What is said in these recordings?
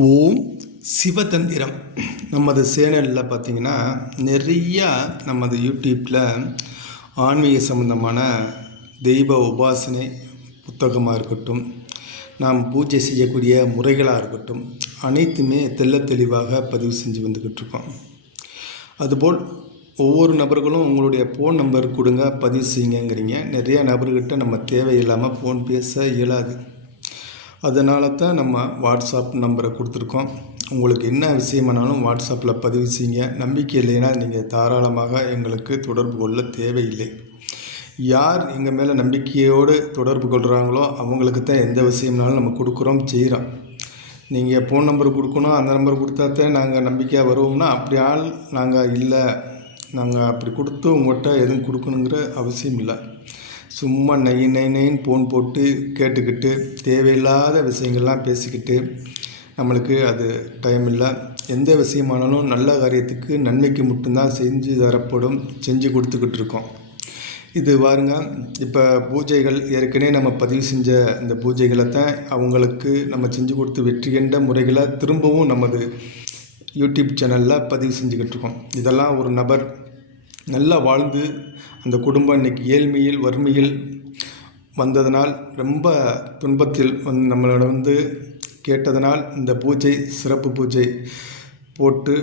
ஓம் சிவதந்திரம் நமது சேனலில் பார்த்திங்கன்னா நிறையா நமது யூடியூப்பில் ஆன்மீக சம்பந்தமான தெய்வ உபாசனை புத்தகமாக இருக்கட்டும், நாம் பூஜை செய்யக்கூடிய முறைகளாக இருக்கட்டும், அனைத்துமே தெளிவாக பதிவு செஞ்சு வந்துக்கிட்டு இருக்கோம். அதுபோல் ஒவ்வொரு நபர்களும் உங்களுடைய ஃபோன் நம்பர் கொடுங்க, பதிவு செய்யுங்கிறீங்க. நிறைய நபர்கிட்ட நம்ம தேவையில்லாமல் ஃபோன் பேச இயலாது. அதனால தான் நம்ம வாட்ஸ்அப் நம்பரை கொடுத்துருக்கோம். உங்களுக்கு என்ன விஷயமானாலும் வாட்ஸ்அப்பில் பதிவு செய்யுங்க. நம்பிக்கை இல்லைன்னா நீங்கள் தாராளமாக எங்களுக்கு தொடர்பு கொள்ள தேவையில்லை. யார் எங்கள் மேலே நம்பிக்கையோடு தொடர்பு கொள்கிறாங்களோ அவங்களுக்கு தான் எந்த விஷயம்னாலும் நம்ம கொடுக்குறோம், செய்கிறோம். நீங்கள் ஃபோன் நம்பர் கொடுக்கணும், அந்த நம்பர் கொடுத்தா தான் நாங்கள் நம்பிக்கையாக வருவோம்னா அப்படி ஆள் நாங்கள் இல்லை. நாங்கள் அப்படி கொடுத்து உங்கள்கிட்ட எதுவும் கொடுக்கணுங்கிற அவசியம் இல்லை. சும்மா நைன்னு ஃபோன் போட்டு கேட்டுக்கிட்டு தேவையில்லாத விஷயங்கள்லாம் பேசிக்கிட்டு நம்மளுக்கு அது டைம் இல்லை. எந்த விஷயமானாலும் நல்ல காரியத்துக்கு நன்மைக்கு மட்டும்தான் செஞ்சு கொடுத்துக்கிட்டு இருக்கோம். இது பாருங்க, இப்போ பூஜைகள் ஏற்கனவே நம்ம பதிவு செஞ்ச இந்த பூஜைகளை தான் அவங்களுக்கு நம்ம செஞ்சு கொடுத்து வெற்றி கண்ட முறைகளை திரும்பவும் நமது யூடியூப் சேனலில் பதிவு செஞ்சுக்கிட்டு இருக்கோம். இதெல்லாம் ஒரு நபர் நல்லா வாழ்ந்து அந்த குடும்பம் இன்றைக்கி ஏழ்மையில் வறுமையில் வந்ததனால் ரொம்ப துன்பத்தில் நம்மளோட கேட்டதனால் இந்த பூஜை சிறப்பு பூஜை போட்டு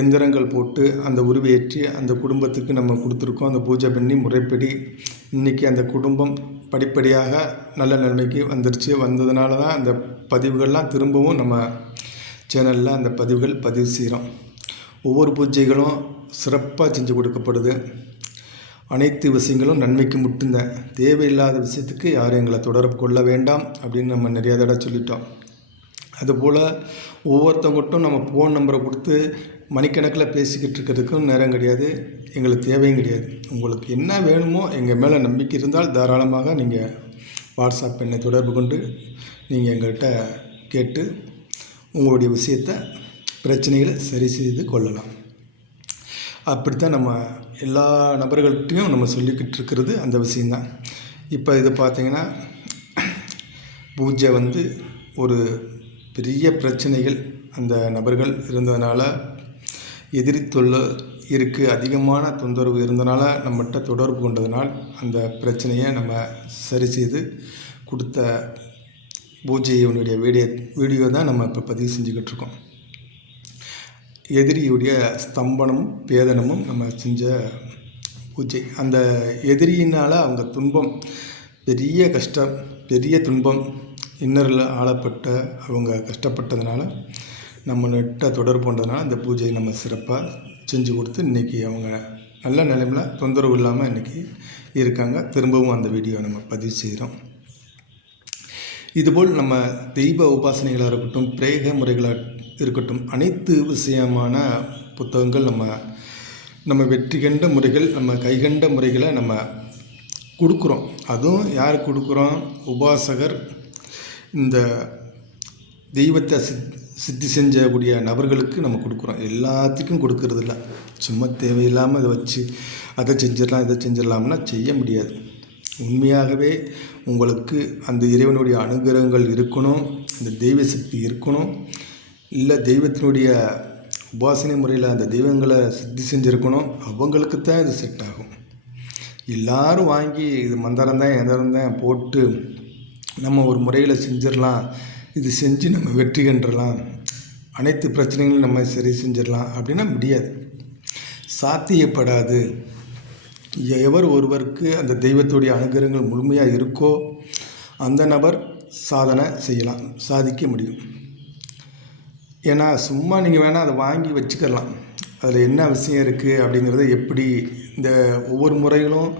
எந்திரங்கள் போட்டு அந்த உருவேற்றி அந்த குடும்பத்துக்கு நம்ம கொடுத்துருக்கோம். அந்த பூஜை பண்ணி முறைப்படி இன்றைக்கி அந்த குடும்பம் படிப்படியாக நல்ல நிலைமைக்கு வந்ததுனால தான் அந்த பதிவுகள்லாம் திரும்பவும் நம்ம சேனலில் அந்த பதிவு செய்கிறோம். ஒவ்வொரு பூஜைகளும் சிறப்பாக செஞ்சு கொடுக்கப்படுது. அனைத்து விஷயங்களும் நன்மைக்கு மட்டும்தான். தேவையில்லாத விஷயத்துக்கு யாரும் எங்களை தொடர்பு கொள்ள வேண்டாம் அப்படின்னு நம்ம நிறைய தடவை சொல்லிட்டோம். அதுபோல் ஒவ்வொருத்தவங்கட்டும் நம்ம ஃபோன் நம்பரை கொடுத்து மணிக்கணக்கில் பேசிக்கிட்டு இருக்கிறதுக்கும் நேரம் கிடையாது, எங்களுக்கு தேவையும் கிடையாது. உங்களுக்கு என்ன வேணுமோ எங்கள் மேலே நம்பிக்கை இருந்தால் தாராளமாக நீங்கள் வாட்ஸ்அப் என்னை தொடர்பு கொண்டு நீங்கள் எங்கள்கிட்ட கேட்டு உங்களுடைய விஷயத்தை பிரச்சனைகளை சரி செய்து கொள்ளலாம். அப்படித்தான் நம்ம எல்லா நபர்கள்ட்டையும் நம்ம சொல்லிக்கிட்டு இருக்கிறது அந்த விஷயந்தான். இப்போ இது பார்த்திங்கன்னா பூஜை ஒரு பெரிய பிரச்சனைகள் அந்த நபர்கள் இருந்ததுனால, எதிரி தொல்லை இருக்குது, அதிகமான தொந்தரவு இருந்தனால நம்மகிட்ட தொடர்பு கொண்டதுனால் அந்த பிரச்சனையை நம்ம சரி செய்து கொடுத்த பூஜையினுடைய வீடியோ தான் நம்ம இப்போ பதிவு செஞ்சுக்கிட்டு இருக்கோம். எதிரியுடைய ஸ்தம்பனமும் பேதனமும் நம்ம செஞ்ச பூஜை. அந்த எதிரியினால் அவங்க துன்பம், பெரிய கஷ்டம், பெரிய துன்பம், இன்னரில் ஆளப்பட்ட அவங்க கஷ்டப்பட்டதுனால நம்மகிட்ட தொடர்பு கொண்டதுனால அந்த பூஜையை நம்ம சிறப்பாக செஞ்சு கொடுத்து இன்றைக்கி அவங்க நல்ல நிலைமையில் தொந்தரவு இல்லாமல் இன்றைக்கி இருக்காங்க. திரும்பவும் அந்த வீடியோ நம்ம பதிவு செய்கிறோம். இதுபோல் நம்ம தெய்வ உபாசனைகளாக இருக்கட்டும், பிரேக முறைகளாக இருக்கட்டும், அனைத்து விஷயமான புத்தகங்கள் நம்ம வெற்றி கண்ட முறைகள், நம்ம கைகண்ட முறைகளை நம்ம கொடுக்குறோம். அதுவும் யார் கொடுக்குறோம்? உபாசகர், இந்த தெய்வத்தை சித்தி செஞ்சக்கூடிய நபர்களுக்கு நம்ம கொடுக்குறோம். எல்லாத்துக்கும் கொடுக்கறது இல்லை. சும்மா தேவையில்லாமல் அதை வச்சு அதை செஞ்சிடலாம் இதை செஞ்சிடலாம்னா செய்ய முடியாது. உண்மையாகவே உங்களுக்கு அந்த இறைவனுடைய அனுகிரகங்கள் இருக்கணும், அந்த தெய்வ சக்தி இருக்கணும், இல்லை தெய்வத்தினுடைய உபாசனை முறையில் அந்த தெய்வங்களை சித்தி செஞ்சுருக்கணும். அவங்களுக்கு தான் இது செட் ஆகும். எல்லோரும் வாங்கி இது மந்திரம் தான் எந்திரம் தான் போட்டு நம்ம ஒரு முறையில் செஞ்சிடலாம், இது செஞ்சு நம்ம வெற்றி கண்டுடலாம், அனைத்து பிரச்சனைகளும் நம்ம சரி செஞ்சிடலாம் அப்படின்னா முடியாது, சாத்தியப்படாது. எவர் ஒருவருக்கு அந்த தெய்வத்துடைய அனுகிரகங்கள் முழுமையாக இருக்கோ அந்த நபர் சாதனை செய்யலாம், சாதிக்க முடியும். ஏன்னா சும்மா நீங்கள் வேணால் அதை வாங்கி வச்சுக்கலாம். அதில் என்ன விஷயம் இருக்குது அப்படிங்கிறத, எப்படி இந்த ஒவ்வொரு முறைகளும்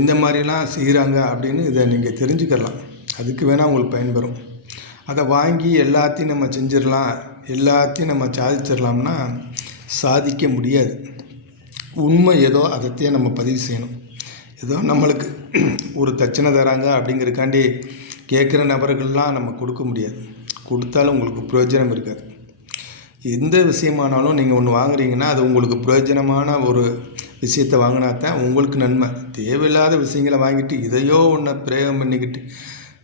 எந்த மாதிரிலாம் செய்கிறாங்க அப்படின்னு இதை நீங்கள் தெரிஞ்சுக்கலாம். அதுக்கு வேணால் உங்களுக்கு பயன்பெறும். அதை வாங்கி எல்லாத்தையும் நம்ம செஞ்சிடலாம், எல்லாத்தையும் நம்ம சாதிச்சிடலாம்னா சாதிக்க முடியாது. உண்மை ஏதோ அதைத்தையும் நம்ம பதிவு செய்யணும். ஏதோ நம்மளுக்கு ஒரு தட்சணை தராங்க அப்படிங்கிறக்காண்டி கேட்குற நபர்கள்லாம் நம்ம கொடுக்க முடியாது. கொடுத்தாலும் உங்களுக்கு பிரயோஜனம் இருக்காது. எந்த விஷயமானாலும் நீங்கள் ஒன்று வாங்குறீங்கன்னா அது உங்களுக்கு பிரயோஜனமான ஒரு விஷயத்தை வாங்கினா தான் உங்களுக்கு நன்மை. தேவையில்லாத விஷயங்களை வாங்கிட்டு இதையோ ஒன்று பிரயோகம் பண்ணிக்கிட்டு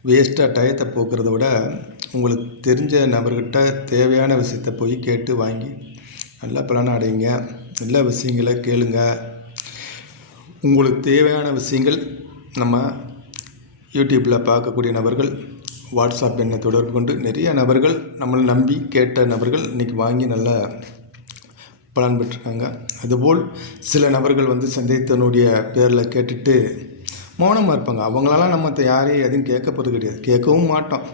வேஸ்ட்டாக டயத்தை போக்குறத விட உங்களுக்கு தெரிஞ்ச நபர்கிட்ட தேவையான விஷயத்தை போய் கேட்டு வாங்கி நல்ல பலனை அடையுங்க. நல்ல விஷயங்களை கேளுங்க. உங்களுக்கு தேவையான விஷயங்கள் நம்ம யூடியூப்பில் பார்க்கக்கூடிய நபர்கள் வாட்ஸ்அப் எண்ணை தொடர்பு கொண்டு நிறைய நபர்கள் நம்மளை நம்பி கேட்ட நபர்கள் இன்றைக்கி வாங்கி நல்ல பலன் பெற்றிருக்காங்க. அதுபோல் சில நபர்கள் வந்து சந்தேகத்தினுடைய பேரில் கேட்டுட்டு மௌனமாக இருப்பாங்க. அவங்களெல்லாம் நம்ம யாரையும் எதுவும் கேட்க போகிறது கிடையாது, கேட்கவும் மாட்டோம்.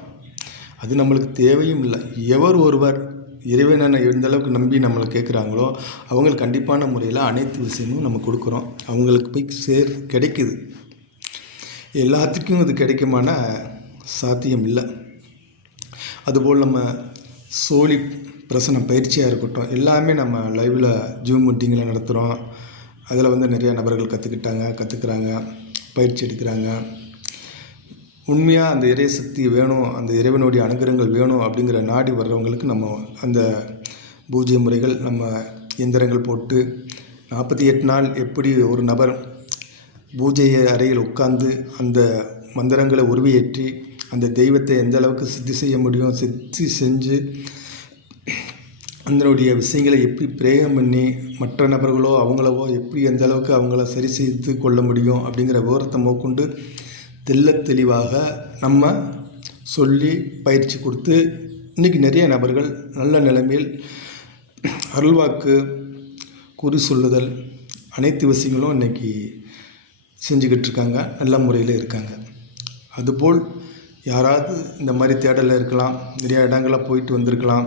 அது நம்மளுக்கு தேவையும் இல்லை. எவர் ஒருவர் இறைவனை எந்த அளவுக்கு நம்பி நம்மளை கேட்குறாங்களோ அவங்களுக்கு கண்டிப்பான முறையில் அனைத்து விஷயமும் நம்ம கொடுக்குறோம். அவங்களுக்கு போய் கிடைக்குது. எல்லாத்துக்கும் இது கிடைக்குமான சாத்தியம் இல்லை. அதுபோல் நம்ம சோழி பிரசன பயிற்சியாக இருக்கட்டும், எல்லாமே நம்ம லைவில் ஜூம் மீட்டிங்கில் நடத்துகிறோம். அதில் வந்து நிறைய நபர்கள் கற்றுக்குறாங்க, பயிற்சி எடுக்கிறாங்க. உண்மையாக அந்த இறை சக்தி வேணும், அந்த இறைவனுடைய அனுகிரகங்கள் வேணும் அப்படிங்கிற நாடி வர்றவங்களுக்கு நம்ம அந்த பூஜை முறைகள், நம்ம இயந்திரங்கள் போட்டு 48 நாள் எப்படி ஒரு நபர் பூஜை அறையில் உட்கார்ந்து அந்த மந்திரங்களை உருவேற்றி அந்த தெய்வத்தை எந்த அளவுக்கு சித்தி செய்ய முடியும், சித்தி செஞ்சு அதனுடைய விஷயங்களை எப்படி பிரேகம் பண்ணி மற்ற நபர்களோ அவங்களவோ எப்படி எந்த அளவுக்கு அவங்கள சரி செய்து கொள்ள முடியும் அப்படிங்கிற விவரத்தை மேற்கொண்டு தெளிவாக நம்ம சொல்லி பயிற்சி கொடுத்து இன்றைக்கி நிறைய நபர்கள் நல்ல நிலைமையில் அருள்வாக்கு, குறி சொல்லுதல், அனைத்து விஷயங்களும் இன்றைக்கி செஞ்சுக்கிட்டு இருக்காங்க, நல்ல முறையில் இருக்காங்க. அதுபோல் யாராவது இந்த மாதிரி தேடலில் இருக்கலாம், நிறையா இடங்களில் போயிட்டு வந்திருக்கலாம்,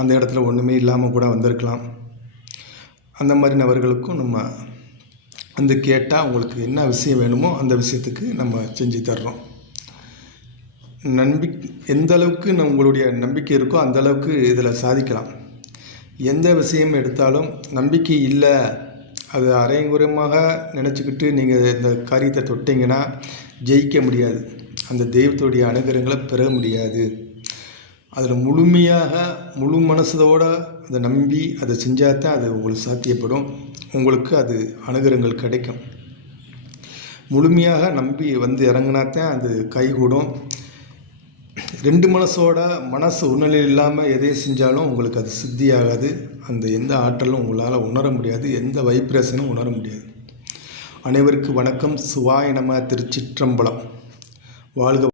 அந்த இடத்துல ஒன்றுமே இல்லாமல் கூட வந்திருக்கலாம். அந்த மாதிரி நபர்களுக்கும் நம்ம வந்து கேட்டால் உங்களுக்கு என்ன விஷயம் வேணுமோ அந்த விஷயத்துக்கு நம்ம செஞ்சு தர்றோம். எந்த அளவுக்கு உங்களுடைய நம்பிக்கை இருக்கோ அந்த அளவுக்கு இதில் சாதிக்கலாம். எந்த விஷயம் எடுத்தாலும் நம்பிக்கை இல்லை, அது அரைங்குறைமாக நினச்சிக்கிட்டு நீங்கள் இந்த காரியத்தை தொட்டிங்கன்னா ஜெயிக்க முடியாது, அந்த தெய்வத்துடைய அனுகிரகங்களை பெற முடியாது. அதில் முழு மனசோடு அதை நம்பி அதை செஞ்சால் தான் அது உங்களுக்கு சாத்தியப்படும், உங்களுக்கு அது அனுகிரகங்கள் கிடைக்கும். முழுமையாக நம்பி வந்து இறங்கினா தான் அது கைகூடும். 2 மனசு உணர்நிலை இல்லாமல் எதையும் செஞ்சாலும் உங்களுக்கு அது சித்தியாகாது. அந்த எந்த ஆற்றலும் உங்களால் உணர முடியாது, எந்த வைப்ரேஷனும் உணர முடியாது. அனைவருக்கு வணக்கம். சிவாய நம. திருச்சிற்றம்பலம். வாழ்க.